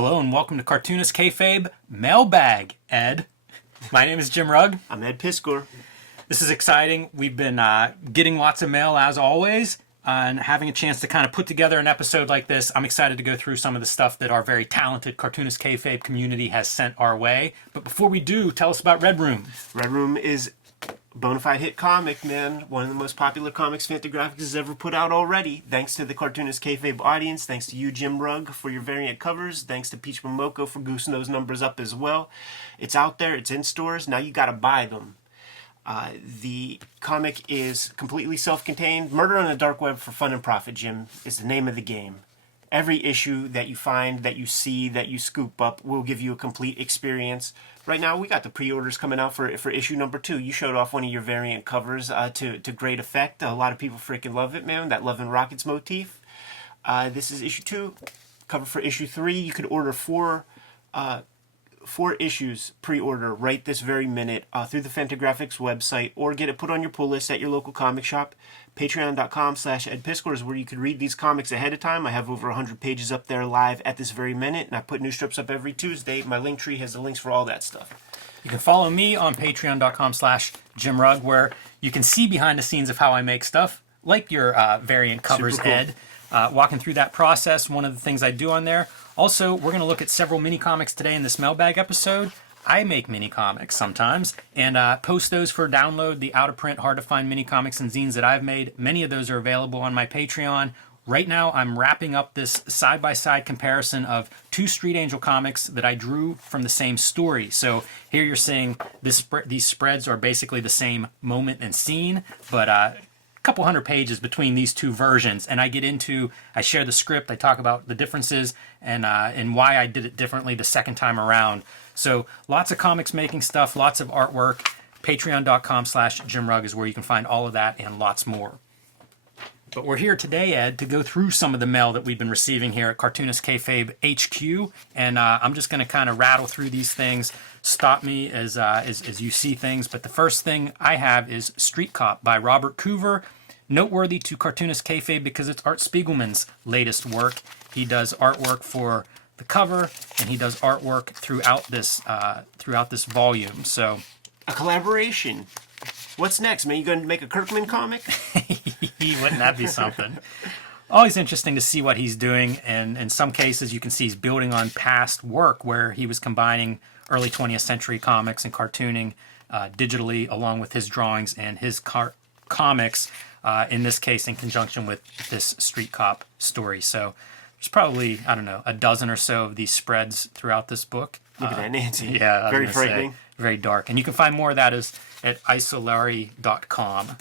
Hello and welcome to Cartoonist Kayfabe Mailbag, Ed. My name is Jim Rugg. I'm Ed Piskor. This is exciting. We've been getting lots of mail as always and having a chance to kind of put together an episode like this. I'm excited to go through some of the stuff that our very talented Cartoonist Kayfabe community has sent our way. But before we do, tell us about Red Room. Red Room is bona fide hit comic, man. One of the most popular comics Fantagraphics has ever put out already. Thanks to the Cartoonist Kayfabe audience. Thanks to you, Jim Rugg, for your variant covers. Thanks to Peach Momoko for goosing those numbers up as well. It's out there. It's in stores. Now you got to buy them. The comic is completely self-contained. Murder on the Dark Web for Fun and Profit, Jim, is the name of the game. Every issue that you find, that you see, that you scoop up will give you a complete experience. Right now, we got the pre-orders coming out for issue number 2. You showed off one of your variant covers to great effect. A lot of people freaking love it, man. That Love and Rockets motif. This is issue 2. Cover for issue 3. You could order four issues pre-order right this very minute through the Fantagraphics website, or get it put on your pull list at your local comic shop. Patreon.com/EdPiskor is where you can read these comics ahead of time. I have over 100 pages up there live at this very minute, and I put new strips up every Tuesday. My link tree has the links for all that stuff. You can follow me on Patreon.com/Jim Rugg, where you can see behind the scenes of how I make stuff, like your variant covers, Super cool. Ed. Walking through that process, one of the things I do on there. Also, we're going to look at several mini comics today in this mailbag episode. I make mini comics sometimes and post those for download, the out-of-print, hard-to-find mini comics and zines that I've made. Many of those are available on my Patreon. Right now, I'm wrapping up this side-by-side comparison of 2 Street Angel comics that I drew from the same story. So here you're seeing these spreads are basically the same moment and scene, but couple hundred pages between these 2 versions, and I share the script, I talk about the differences and why I did it differently the second time around. So lots of comics making stuff, lots of artwork. Patreon.com/Jim Rugg is where you can find all of that and lots more. But we're here today, Ed, to go through some of the mail that we've been receiving here at Cartoonist Kayfabe HQ, and I'm just going to kind of rattle through these things. Stop me as you see things. But the first thing I have is Street Cop by Robert Coover. Noteworthy to Cartoonist Kayfabe because it's Art Spiegelman's latest work. He does artwork for the cover, and he does artwork throughout this volume. So, A collaboration. What's next, man? You going to make a Kirkman comic? wouldn't that be something? Always interesting to see what he's doing, and in some cases you can see he's building on past work where he was combining early 20th century comics and cartooning digitally along with his drawings and his comics, in this case in conjunction with this Street Cop story. So there's probably, I don't know, a dozen or so of these spreads throughout this book. Look at that, Nancy. Yeah, very frightening. Very dark. And you can find more of that at isolari.com.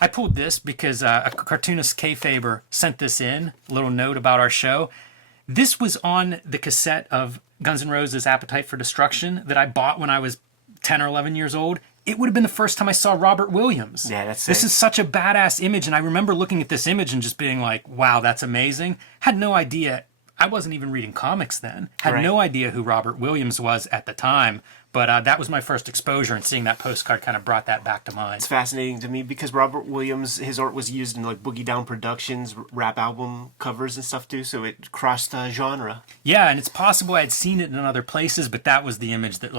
I pulled this because a Cartoonist Kayfaber sent this in, a little note about our show. This was on the cassette of Guns N' Roses' Appetite for Destruction that I bought when I was 10 or 11 years old. It would have been the first time I saw Robert Williams. Yeah, that's This sick. is such a badass image, and I remember looking at this image and just being like, wow, that's amazing. Had no idea. I wasn't even reading comics then. Had no idea who Robert Williams was at the time. But that was my first exposure, and seeing that postcard kind of brought that back to mind. It's fascinating to me because Robert Williams, his art was used in like Boogie Down Productions, rap album covers and stuff too, so it crossed genre. Yeah, and it's possible I had seen it in other places, but that was the image that,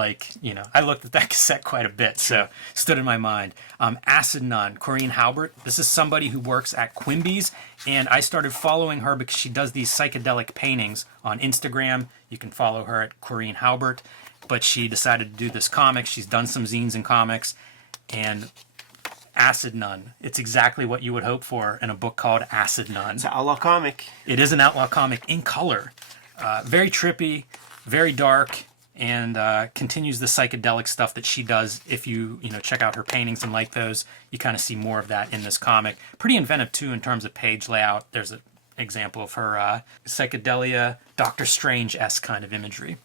I looked at that cassette quite a bit, so stood in my mind. Acid Nun, Corinne Halbert. This is somebody who works at Quimby's, and I started following her because she does these psychedelic paintings on Instagram. You can follow her at Corinne Halbert. But she decided to do this comic. She's done some zines and comics. And Acid Nun. It's exactly what you would hope for in a book called Acid Nun. It's an outlaw comic. It is an outlaw comic in color. Very trippy, very dark, and continues the psychedelic stuff that she does. If you check out her paintings and like those, you kind of see more of that in this comic. Pretty inventive, too, in terms of page layout. There's an example of her psychedelia, Doctor Strange-esque kind of imagery.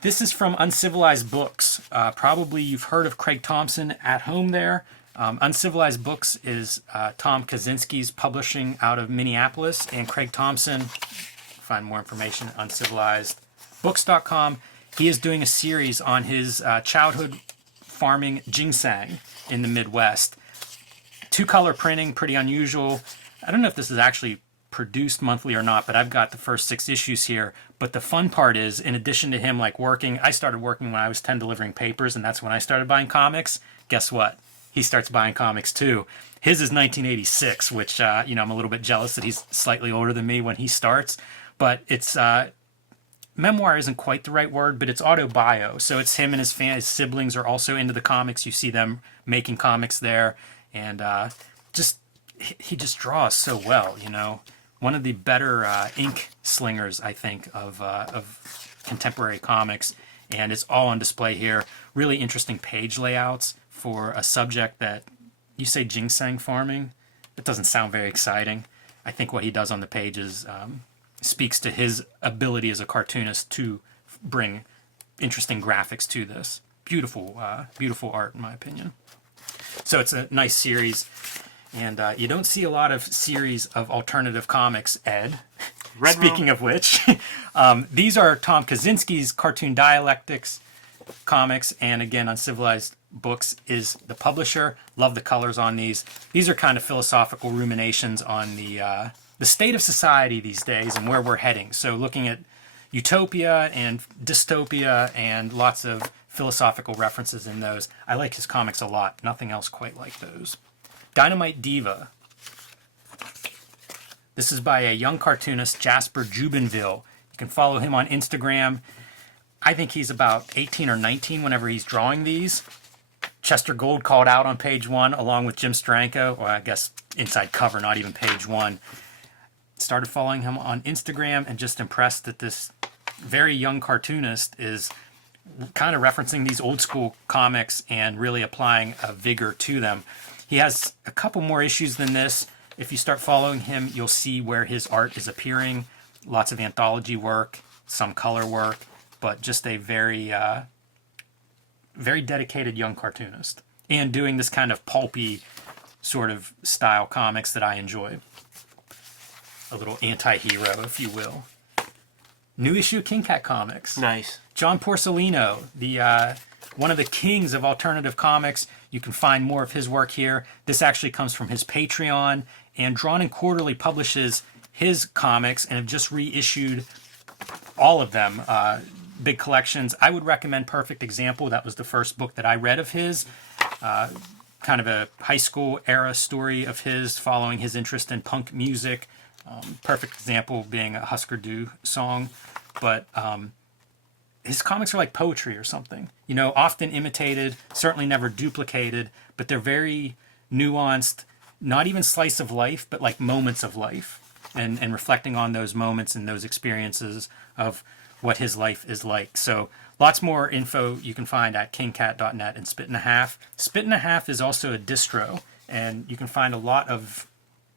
This is from Uncivilized Books. Probably you've heard of Craig Thompson at home there. Uncivilized Books is Tom Kaczynski's publishing out of Minneapolis, and Craig Thompson, find more information at uncivilizedbooks.com. He is doing a series on his childhood farming ginseng in the Midwest. 2-color printing, pretty unusual. I don't know if this is actually produced monthly or not, but I've got the first 6 issues here. But the fun part is, in addition to him like working, I started working when I was 10 delivering papers, and that's when I started buying comics. Guess what? He starts buying comics too. His is 1986, which, I'm a little bit jealous that he's slightly older than me when he starts. But it's, memoir isn't quite the right word, but it's autobio. So it's him and his siblings are also into the comics. You see them making comics there. And he just draws so well, One of the better ink slingers, I think, of contemporary comics. And it's all on display here. Really interesting page layouts for a subject that, you say ginseng farming? It doesn't sound very exciting. I think what he does on the pages speaks to his ability as a cartoonist to bring interesting graphics to this. Beautiful, beautiful art, in my opinion. So it's a nice series. And you don't see a lot of series of alternative comics, Ed. Speaking of which, these are Tom Kaczynski's cartoon Dialectics comics. And again, Uncivilized Books is the publisher. Love the colors on these. These are kind of philosophical ruminations on the state of society these days and where we're heading. So looking at utopia and dystopia and lots of philosophical references in those. I like his comics a lot. Nothing else quite like those. Dynamite Diva. This is by a young cartoonist, Jasper Jubinville. You can follow him on Instagram. I think he's about 18 or 19 whenever he's drawing these. Chester Gould called out on page 1 along with Jim Steranko. Well, I guess inside cover, not even page 1. Started following him on Instagram and just impressed that this very young cartoonist is kind of referencing these old school comics and really applying a vigor to them. He has a couple more issues than this. If you start following him, you'll see where his art is appearing. Lots of anthology work, some color work, but just a very, very dedicated young cartoonist. And doing this kind of pulpy sort of style comics that I enjoy. A little anti-hero, if you will. New issue of King Cat Comics. Nice. John Porcellino, the one of the kings of alternative comics. You can find more of his work here. This actually comes from his Patreon, and Drawn and Quarterly publishes his comics and have just reissued all of them, big collections. I would recommend Perfect Example. That was the first book that I read of his. Kind of a high school era story of his, following his interest in punk music. Perfect Example being a Husker Du song. But his comics are like poetry or something. Often imitated, certainly never duplicated, but they're very nuanced, not even slice of life, but like moments of life, and reflecting on those moments and those experiences of what his life is like. So lots more info you can find at kingcat.net and Spit and a Half. Spit and a Half is also a distro, and you can find a lot of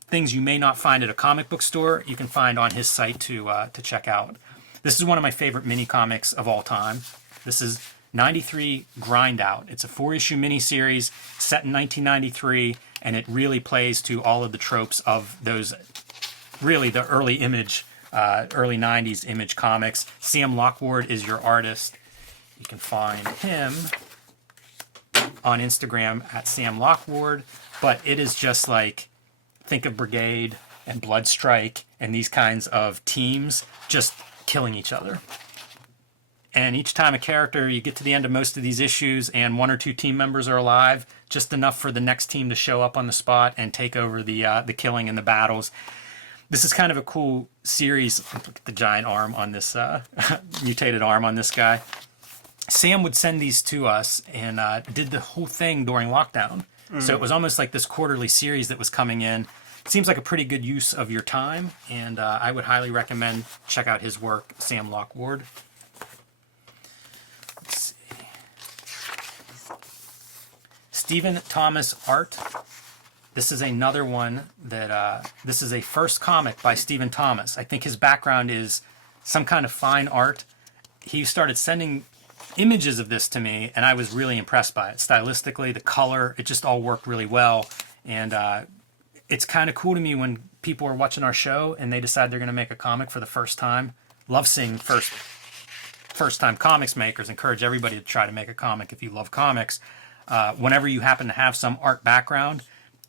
things you may not find at a comic book store. You can find on his site to check out. This is one of my favorite mini comics of all time. This is 93 Grind Out. It's a 4-issue miniseries set in 1993, and it really plays to all of the tropes of those, really the early Image, early 90s Image comics. Sam Lockward is your artist. You can find him on Instagram at Sam Lockward, but it is just like, think of Brigade and Bloodstrike and these kinds of teams just killing each other. And each time a character, you get to the end of most of these issues and 1 or 2 team members are alive, just enough for the next team to show up on the spot and take over the killing and the battles. This is kind of a cool series. Look at the giant arm on this, mutated arm on this guy. Sam would send these to us and did the whole thing during lockdown. So it was almost like this quarterly series that was coming in. It seems like a pretty good use of your time, and I would highly recommend check out his work, Sam Lockward. Let's see. Stephen Thomas Art. This is another one that, this is a first comic by Stephen Thomas. I think his background is some kind of fine art. He started sending images of this to me, and I was really impressed by it. Stylistically, the color, it just all worked really well. And it's kind of cool to me when people are watching our show and they decide they're going to make a comic for the first time. Love seeing first-time comics makers. Encourage everybody to try to make a comic if you love comics. Whenever you happen to have some art background,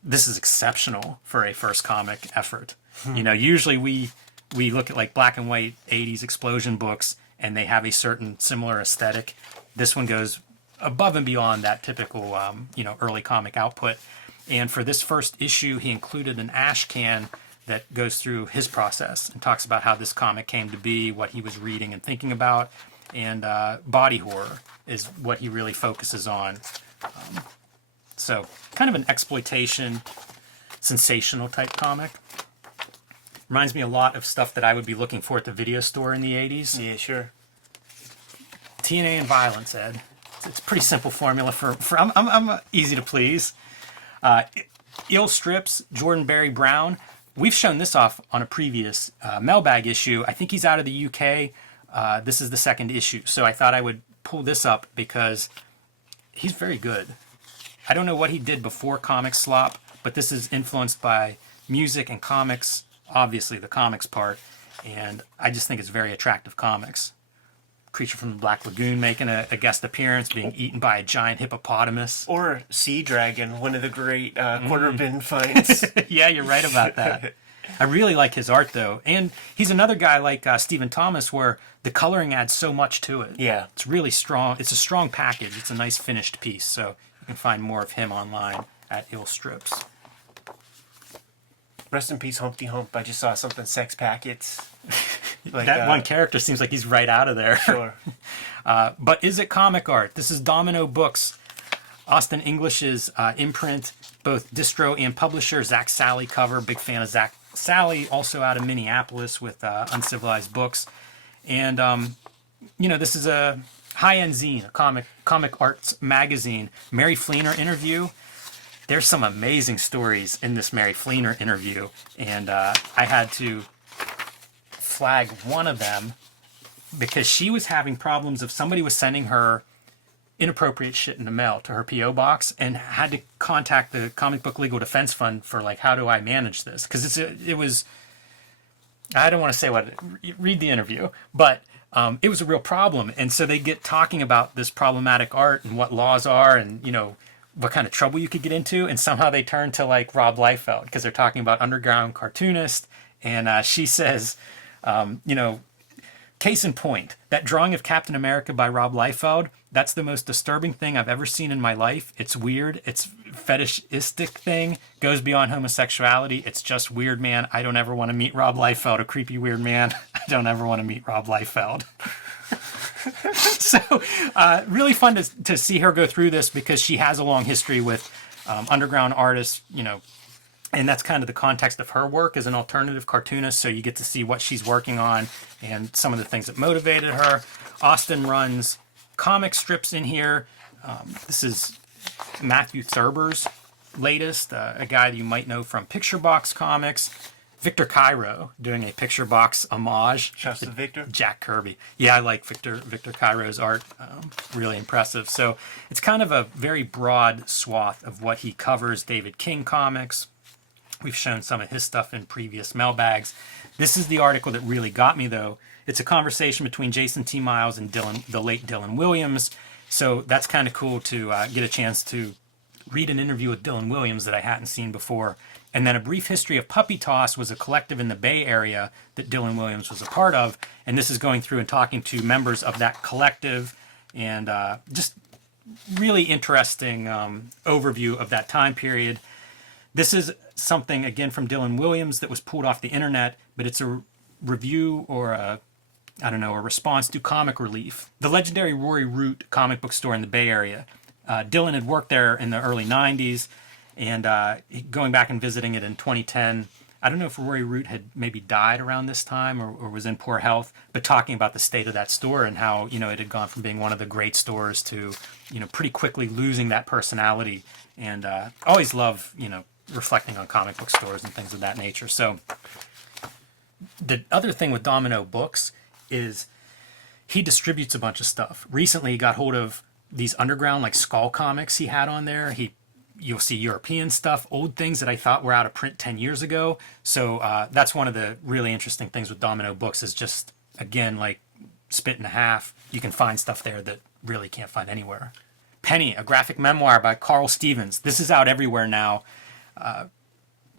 this is exceptional for a first comic effort. You know, usually we look at like black and white 80s explosion books and they have a certain similar aesthetic. This one goes above and beyond that typical, you know, early comic output. And for this first issue, he included an ash can that goes through his process and talks about how this comic came to be, what he was reading and thinking about, and body horror is what he really focuses on. So kind of an exploitation, sensational type comic. Reminds me a lot of stuff that I would be looking for at the video store in the 80s. Yeah, sure. TNA and violence, Ed. It's a pretty simple formula for I'm easy to please. Ill strips, Jordan Barry Brown. We've shown this off on a previous mailbag issue. I think he's out of the UK. This is the second issue. So I thought I would pull this up because he's very good. I don't know what he did before Comic Slop, but this is influenced by music and comics, obviously the comics part, and I just think it's very attractive comics. Creature from the Black Lagoon making a guest appearance, being eaten by a giant hippopotamus. Or Sea Dragon, one of the great quarter bin finds. Yeah, you're right about that. I really like his art, though. And he's another guy like Stephen Thomas where the coloring adds so much to it. Yeah. It's really strong. It's a strong package. It's a nice finished piece. So you can find more of him online at Ill Strips. Rest in peace, Humpty Hump. I just saw something, Sex Packets. Like, that one character seems like he's right out of there. Sure. But is it comic art? This is Domino Books. Austin English's imprint, both distro and publisher. Zach Sally cover. Big fan of Zach Sally, also out of Minneapolis with Uncivilized Books. And, you know, this is a high-end zine, a comic arts magazine. Mary Fleener interview. There's some amazing stories in this Mary Fleener interview. And I had to flag one of them because she was having problems if somebody was sending her inappropriate shit in the mail to her P.O. box and had to contact the Comic Book Legal Defense Fund for like, how do I manage this? Because it was, I don't want to say what, read the interview, but it was a real problem. And so they get talking about this problematic art and what laws are and, you know, what kind of trouble you could get into. And somehow they turn to like Rob Liefeld because they're talking about underground cartoonist. And she says, you know, case in point, that drawing of Captain America by Rob Liefeld, that's the most disturbing thing I've ever seen in my life. It's weird. It's fetishistic thing. Goes beyond homosexuality. It's just weird, man. I don't ever want to meet Rob Liefeld, a creepy weird man. I don't ever want to meet Rob Liefeld. So really fun to see her go through this because she has a long history with underground artists, you know, and that's kind of the context of her work as an alternative cartoonist. So you get to see what she's working on and some of the things that motivated her. Austin runs comic strips in here. This is Matthew Thurber's latest, a guy that you might know from Picture Box Comics. Victor Cairo doing a Picture Box homage. Shouts to Victor. Jack Kirby. Yeah, I like Victor Cairo's art. Really impressive. So it's kind of a very broad swath of what he covers. David King comics. We've shown some of his stuff in previous mailbags. This is the article that really got me, though. It's a conversation between Jason T. Miles and the late Dylan Williams. So that's kind of cool to get a chance to read an interview with Dylan Williams that I hadn't seen before. And then A Brief History of Puppy Toss was a collective in the Bay Area that Dylan Williams was a part of. And this is going through and talking to members of that collective and just really interesting overview of that time period. This is something, again, from Dylan Williams that was pulled off the internet, but it's a review or a response to Comic Relief, the legendary Rory Root comic book store in the Bay Area. Dylan had worked there in the early 90s, and going back and visiting it in 2010, I don't know if Rory Root had maybe died around this time or was in poor health, but talking about the state of that store and how, you know, it had gone from being one of the great stores to, you know, pretty quickly losing that personality. And always love, you know, reflecting on comic book stores and things of that nature. So the other thing with Domino Books is he distributes a bunch of stuff. Recently he got hold of these underground like Skull comics he had on there. You'll see European stuff, old things that I thought were out of print 10 years ago. So that's one of the really interesting things with Domino Books is just, again, like spit in half. You can find stuff there that really can't find anywhere. Penny, a graphic memoir by Carl Stevens. This is out everywhere now.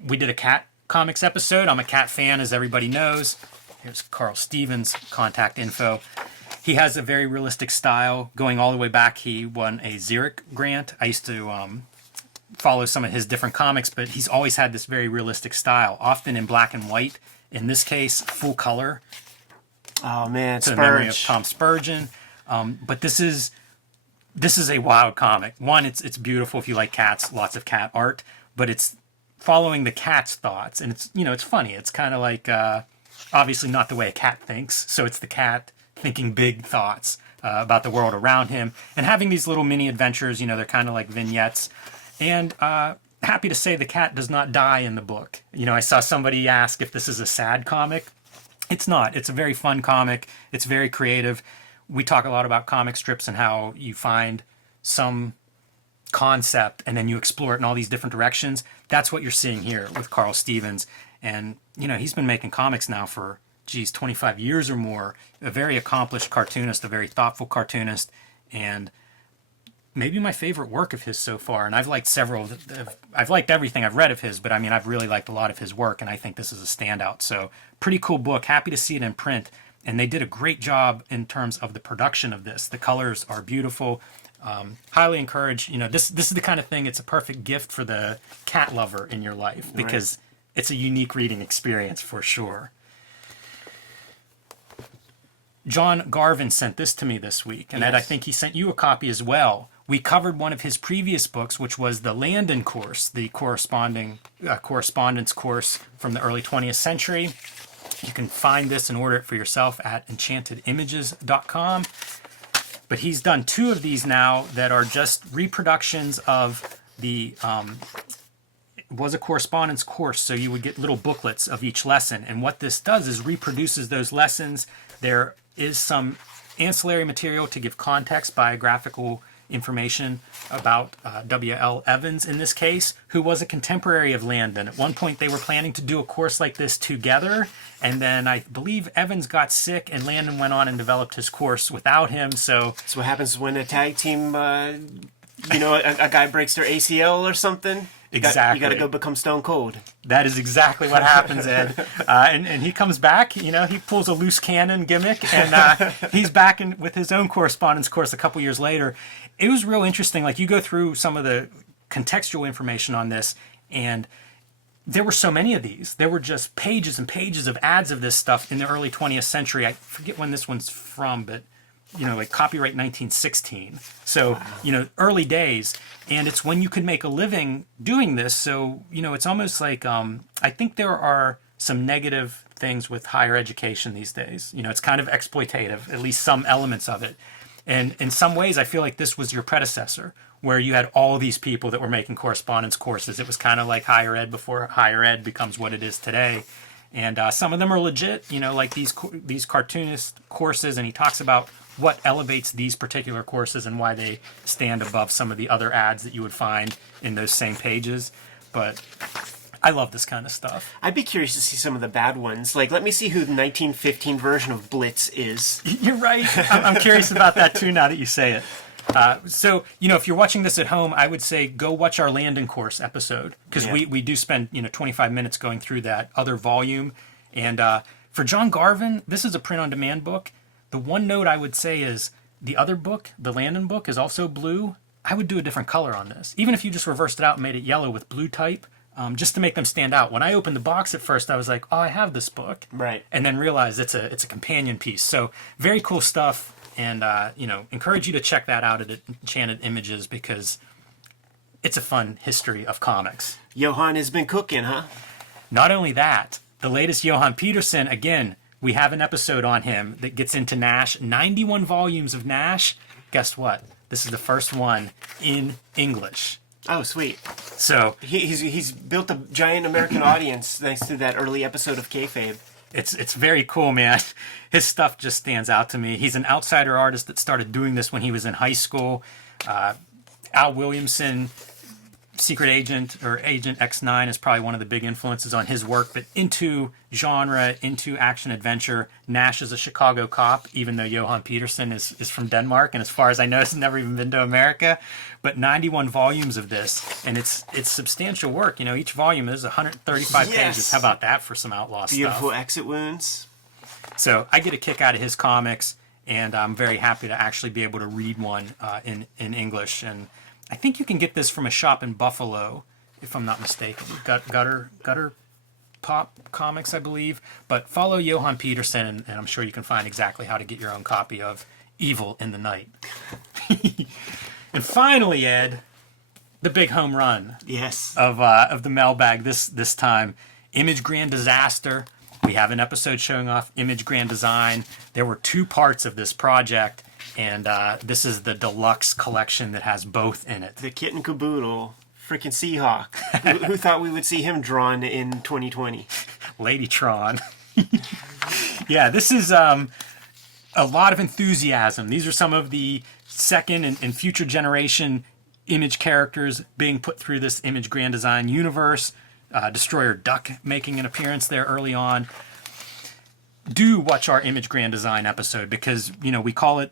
We did a cat comics episode. I'm a cat fan, as everybody knows. Here's Carl Stevens' contact info. He has a very realistic style going all the way back. He won a Xeric grant. I used to follow some of his different comics, but he's always had this very realistic style, often in black and white. In this case, full color. Oh man, to the memory of Tom Spurgeon. But this is a wild comic. One, it's beautiful if you like cats, lots of cat art, but it's following the cat's thoughts, and it's funny. It's kind of like obviously not the way a cat thinks, so it's the cat thinking big thoughts about the world around him, and having these little mini adventures. They're kind of like vignettes, and happy to say the cat does not die in the book. I saw somebody ask if this is a sad comic. It's not. It's a very fun comic. It's very creative. We talk a lot about comic strips and how you find some concept and then you explore it in all these different directions. That's what you're seeing here with Carl Stevens. And, he's been making comics now for, 25 years or more. A very accomplished cartoonist, a very thoughtful cartoonist, and maybe my favorite work of his so far. And I've liked several. I've liked everything I've read of his, but I've really liked a lot of his work, and I think this is a standout. So, pretty cool book. Happy to see it in print. And they did a great job in terms of the production of this. The colors are beautiful. Highly encourage. This is the kind of thing. It's a perfect gift for the cat lover in your life because it's a unique reading experience for sure. John Garvin sent this to me this week, and Ed, I think he sent you a copy as well. We covered one of his previous books, which was the Landon course, the correspondence course from the early 20th century. You can find this and order it for yourself at enchantedimages.com. But he's done 2 of these now that are just reproductions of the, it was a correspondence course, so you would get little booklets of each lesson. And what this does is reproduces those lessons. There is some ancillary material to give context, biographical information about W.L.Evans in this case, who was a contemporary of Landon. At one point they were planning to do a course like this together, and then I believe Evans got sick and Landon went on and developed his course without him. So that's what happens when a tag team, a guy breaks their ACL or something. Exactly. You got to go become Stone Cold. That is exactly what happens, Ed. And he comes back, he pulls a loose cannon gimmick, and he's back with his own correspondence course a couple years later. It was real interesting. Like, you go through some of the contextual information on this, and there were so many of these. There were just pages and pages of ads of this stuff in the early 20th century. I forget when this one's from, but like copyright 1916. So, early days. And it's when you could make a living doing this. So, it's almost like, I think there are some negative things with higher education these days. It's kind of exploitative, at least some elements of it. And in some ways, I feel like this was your predecessor, where you had all these people that were making correspondence courses. It was kind of like higher ed before higher ed becomes what it is today. And some of them are legit, like these cartoonist courses. And he talks about what elevates these particular courses and why they stand above some of the other ads that you would find in those same pages. But I love this kind of stuff. I'd be curious to see some of the bad ones. Like, let me see who the 1915 version of Blitz is. You're right. I'm curious about that too now that you say it. So, if you're watching this at home, I would say go watch our Landon course episode, because we do spend 25 minutes going through that other volume. And for John Garvin, this is a print-on-demand book. The one note I would say is the other book, the Landon book, is also blue. I would do a different color on this, even if you just reversed it out and made it yellow with blue type. Just to make them stand out. When I opened the box at first, I was like, "Oh, I have this book," right? And then realized it's a companion piece. So very cool stuff, and encourage you to check that out at Enchanted Images, because it's a fun history of comics. Johan has been cooking, huh? Not only that, the latest Johan Peterson. Again, we have an episode on him that gets into Nash. 91 volumes of Nash. Guess what? This is the first one in English. Oh, sweet. So he's built a giant American audience thanks to that early episode of Kayfabe. It's very cool, man. His stuff just stands out to me. He's an outsider artist that started doing this when he was in high school. Al Williamson Secret Agent or Agent X9 is probably one of the big influences on his work, but into genre, into action adventure. Nash is a Chicago cop, even though Johan Peterson is from Denmark, and as far as I know, has never even been to America. But 91 volumes of this, and it's substantial work. You know, each volume is 135 pages. How about that for some outlaw stuff? Beautiful exit wounds. So I get a kick out of his comics, and I'm very happy to actually be able to read one in English. And I think you can get this from a shop in Buffalo, if I'm not mistaken. Gutter Pop Comics, I believe. But follow Johan Peterson, and I'm sure you can find exactly how to get your own copy of Evil in the Night. And finally, Ed, the big home run. Yes. Of the mailbag this time. Image Grand Disaster. We have an episode showing off Image Grand Design. There were 2 parts of this project. And this is the deluxe collection that has both in it. The kit and caboodle. Freaking Seahawk. who thought we would see him drawn in 2020? Ladytron. Yeah, this is a lot of enthusiasm. These are some of the second and future generation Image characters being put through this Image Grand Design universe. Destroyer Duck making an appearance there early on. Do watch our Image Grand Design episode because, you know, we call it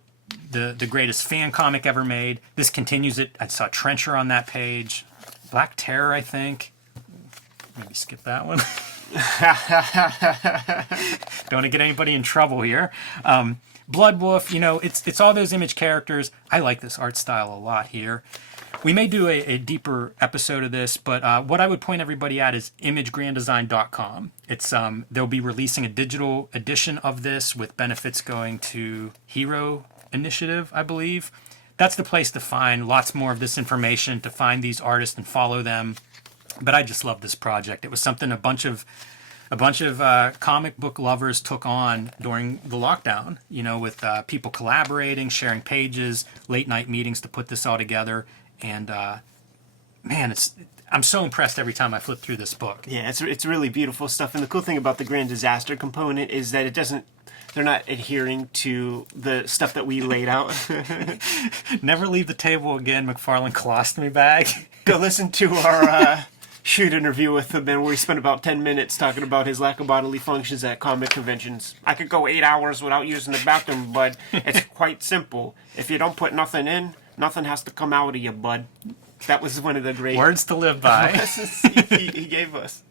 the greatest fan comic ever made. This continues it. I saw Trencher on that page. Black Terror, I think. Maybe skip that one. Don't want to get anybody in trouble here. Blood Wolf, you know, it's all those Image characters. I like this art style a lot here. We may do a deeper episode of this, but what I would point everybody at is imagegranddesign.com. It's they'll be releasing a digital edition of this with benefits going to Hero Initiative, I believe. That's the place to find lots more of this information, to find these artists and follow them. But I just love this project. It was something a bunch of comic book lovers took on during the lockdown, you know, with people collaborating, sharing pages, late night meetings to put this all together. And man, I'm so impressed every time I flip through this book. Yeah, it's really beautiful stuff. And the cool thing about the Grand Disaster component is that they're not adhering to the stuff that we laid out. Never leave the table again, McFarlane Colostomy Bag. Go listen to our shoot interview with him, and where we spent about 10 minutes talking about his lack of bodily functions at comic conventions. I could go 8 hours without using the bathroom, but it's quite simple. If you don't put nothing in, nothing has to come out of you, bud. That was one of the great words to live by. he gave us.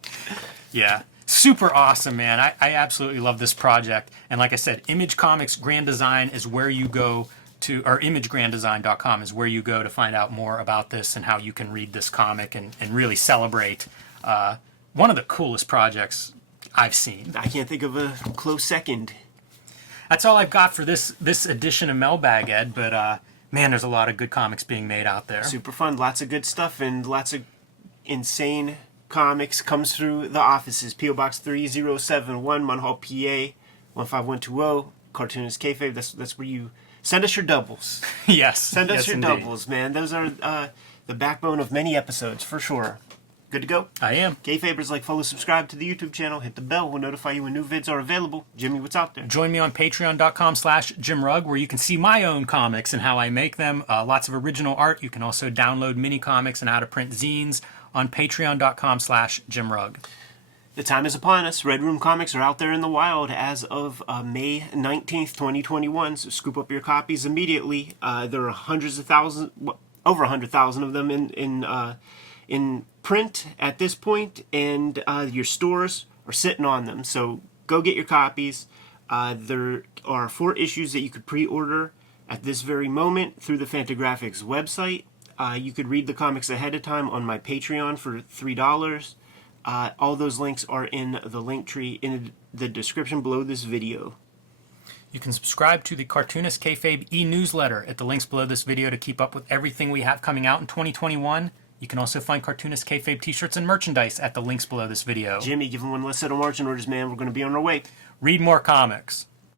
Yeah. Super awesome, man. I absolutely love this project. And like I said, Image Comics Grand Design is where you go to, or imagegranddesign.com is where you go to find out more about this and how you can read this comic and really celebrate one of the coolest projects I've seen. I can't think of a close second. That's all I've got for this edition of Mailbag, Ed, but man, there's a lot of good comics being made out there. Super fun. Lots of good stuff and lots of insane comics comes through the offices. P.O. Box 3071, Munhall, PA 15120. Cartoonist Kayfabe. That's where you send us your doubles. Yes. Send us your indeed. doubles, man. Those are the backbone of many episodes, for sure. Good to go? I am. Kayfabers, like, follow, subscribe to the YouTube channel. Hit the bell. We'll notify you when new vids are available. Jimmy, what's out there? Join me on patreon.com/JimRugg, where you can see my own comics and how I make them. Lots of original art. You can also download mini comics and out-of-print zines on patreon.com/JimRugg. The time is upon us. Red Room comics are out there in the wild as of May 19th, 2021. So scoop up your copies immediately. There are hundreds of thousands, over 100,000 of them in print at this point, and your stores are sitting on them. So go get your copies. There are 4 issues that you could pre-order at this very moment through the Fantagraphics website. You could read the comics ahead of time on my Patreon for $3. All those links are in the link tree in the description below this video. You can subscribe to the Cartoonist Kayfabe e-newsletter at the links below this video to keep up with everything we have coming out in 2021. You can also find Cartoonist Kayfabe t-shirts and merchandise at the links below this video. Jimmy, give them one less set of margin orders, man. We're going to be on our way. Read more comics.